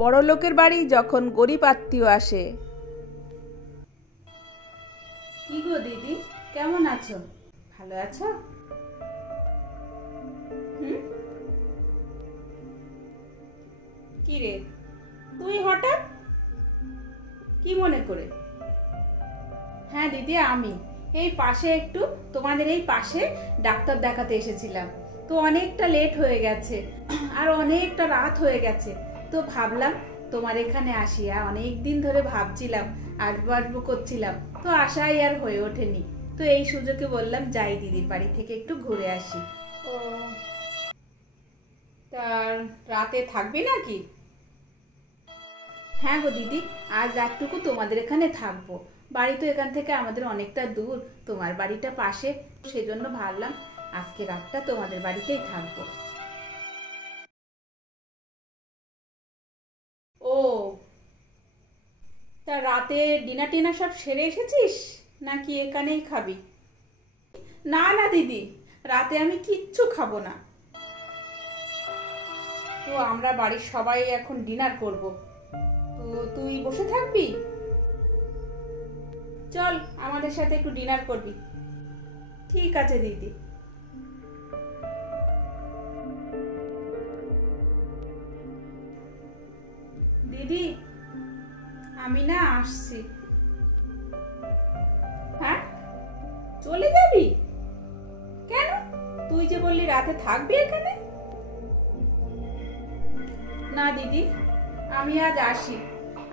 বড়লোকের বাড়ি যখন গরিব আত্মীয় আসে। কি গো দিদি, কেমন আছো? ভালো আছো? কি রে তুই হঠাৎ, কি মনে করে? হ্যাঁ দিদি, আমি এই পাশে একটু তোমাদের এই পাশে ডাক্তার দেখাতে এসেছিলাম, তো অনেকটা লেট হয়ে গেছে আর অনেকটা রাত হয়ে গেছে, তো ভাবলাম তোমার এখানে আসিয়া অনেক দিন ধরে ভাবছিলাম, আসবো আসবো করছিলাম, তো আশাই আর হয়ে ওঠেনি। তো এই সুযোগে বললাম যাই দিদির বাড়ি থেকে একটু ঘুরে আসি। ও, তার রাতে থাকবি নাকি? হ্যাঁ গো দিদি, আজ রাতটুকু তোমাদের এখানে থাকবো। বাড়ি তো এখান থেকে আমাদের অনেকটা দূর, তোমার বাড়িটা পাশে, সেজন্য ভাবলাম আজকে রাতটা তোমাদের বাড়িতেই থাকবো। ও, তা রাতে ডিনার টিনার সব সেরে এসেছিস নাকি এখানেই খাবি? না না দিদি, রাতে আমি কিচ্ছু খাবো না। তো আমরা বাড়ির সবাই এখন ডিনার করব, তো তুই বসে থাকবি? চল আমাদের সাথে একটু ডিনার করবি। ঠিক আছে দিদি। দিদি, আমি না আসছি। হ্যাঁ, চলে যাবি কেন? তুই যে বললি রাতে থাকবি এখানে। না দিদি, আমি আজ আসি,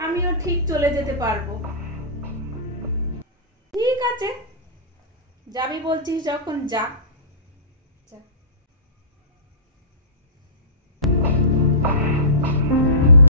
আমিও ঠিক চলে যেতে পারবো। ঠিক আছে, যাবি বলছিস যখন যা।